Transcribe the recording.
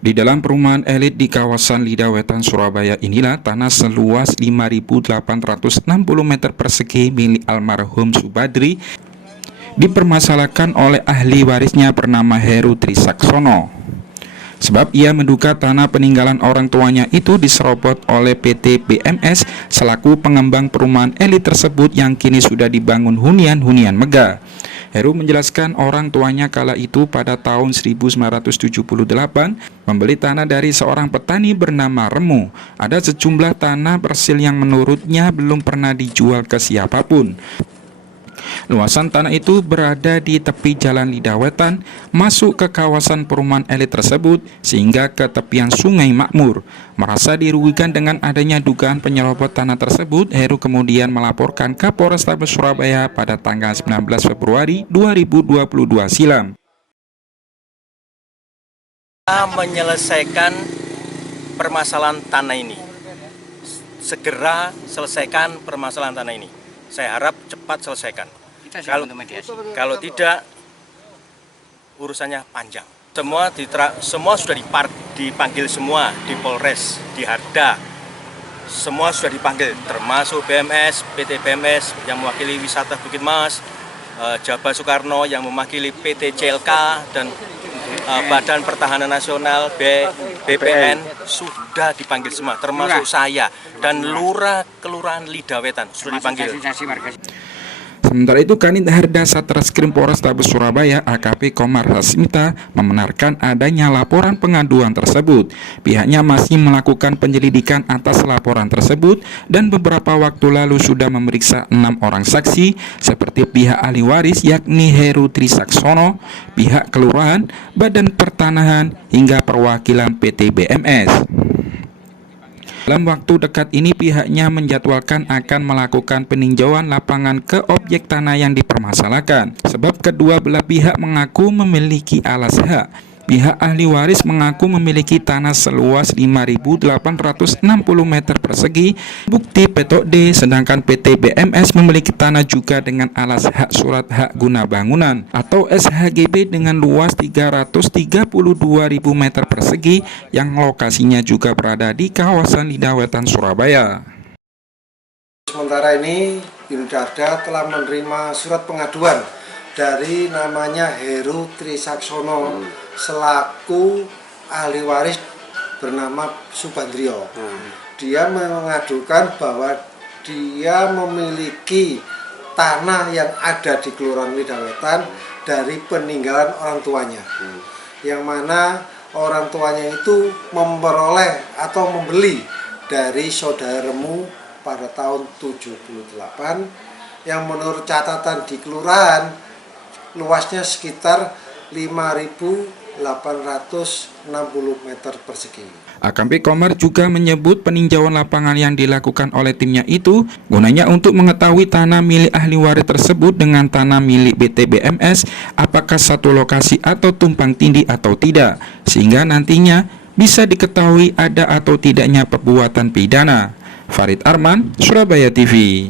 Di dalam perumahan elit di kawasan Lidah Wetan, Surabaya inilah tanah seluas 5.860 meter persegi milik almarhum Subadri dipermasalahkan oleh ahli warisnya bernama Heru Trisaksono. Sebab ia menduga tanah peninggalan orang tuanya itu diserobot oleh PT BMS selaku pengembang perumahan elit tersebut yang kini sudah dibangun hunian-hunian megah. Heru menjelaskan orang tuanya kala itu pada tahun 1978 membeli tanah dari seorang petani bernama Remo. Ada sejumlah tanah persil yang menurutnya belum pernah dijual ke siapapun. Luasan tanah itu berada di tepi jalan Lidah Wetan, masuk ke kawasan perumahan elit tersebut sehingga ke tepian Sungai Makmur. Merasa dirugikan dengan adanya dugaan penyerobot tanah tersebut, Heru kemudian melaporkan ke Polrestabes Surabaya pada tanggal 19 Februari 2022 silam. Menyelesaikan permasalahan tanah ini, segera selesaikan permasalahan tanah ini. Saya harap cepat selesaikan. Kalau tidak, urusannya panjang. Semua sudah dipanggil semua di Polres, di Harda. Semua sudah dipanggil, termasuk BMS, PT BMS yang mewakili wisata Bukit Mas, Jaba Soekarno yang mewakili PT CLK, dan Badan Pertahanan Nasional BPN sudah dipanggil semua, termasuk saya dan Lurah Kelurahan Lidah Wetan sudah dipanggil. Sementara itu, Kanit Harda Satreskrim Polrestabes Surabaya AKP Komar Hasmita membenarkan adanya laporan pengaduan tersebut. Pihaknya masih melakukan penyelidikan atas laporan tersebut dan beberapa waktu lalu sudah memeriksa 6 orang saksi seperti pihak ahli waris yakni Heru Trisaksono, pihak kelurahan, Badan Pertanahan hingga perwakilan PT BMS. Dalam waktu dekat ini pihaknya menjadwalkan akan melakukan peninjauan lapangan ke objek tanah yang dipermasalahkan. Sebab kedua belah pihak mengaku memiliki alas hak. Pihak ahli waris mengaku memiliki tanah seluas 5.860 meter persegi bukti petok D, sedangkan PT BMS memiliki tanah juga dengan alas hak surat hak guna bangunan atau SHGB dengan luas 332.000 meter persegi yang lokasinya juga berada di kawasan Lidah Wetan, Surabaya. Sementara ini Unit Harda telah menerima surat pengaduan dari namanya Heru Trisaksono selaku ahli waris bernama Subandrio. Dia mengadukan bahwa dia memiliki tanah yang ada di Kelurahan Lidah Wetan dari peninggalan orang tuanya, yang mana orang tuanya itu memperoleh atau membeli dari saudaramu pada tahun 78 yang menurut catatan di kelurahan luasnya sekitar 5.860 meter persegi. AKP Komar juga menyebut peninjauan lapangan yang dilakukan oleh timnya itu gunanya untuk mengetahui tanah milik ahli waris tersebut dengan tanah milik PT BMS apakah satu lokasi atau tumpang tindih atau tidak, sehingga nantinya bisa diketahui ada atau tidaknya perbuatan pidana. Farid Arman, Surabaya TV.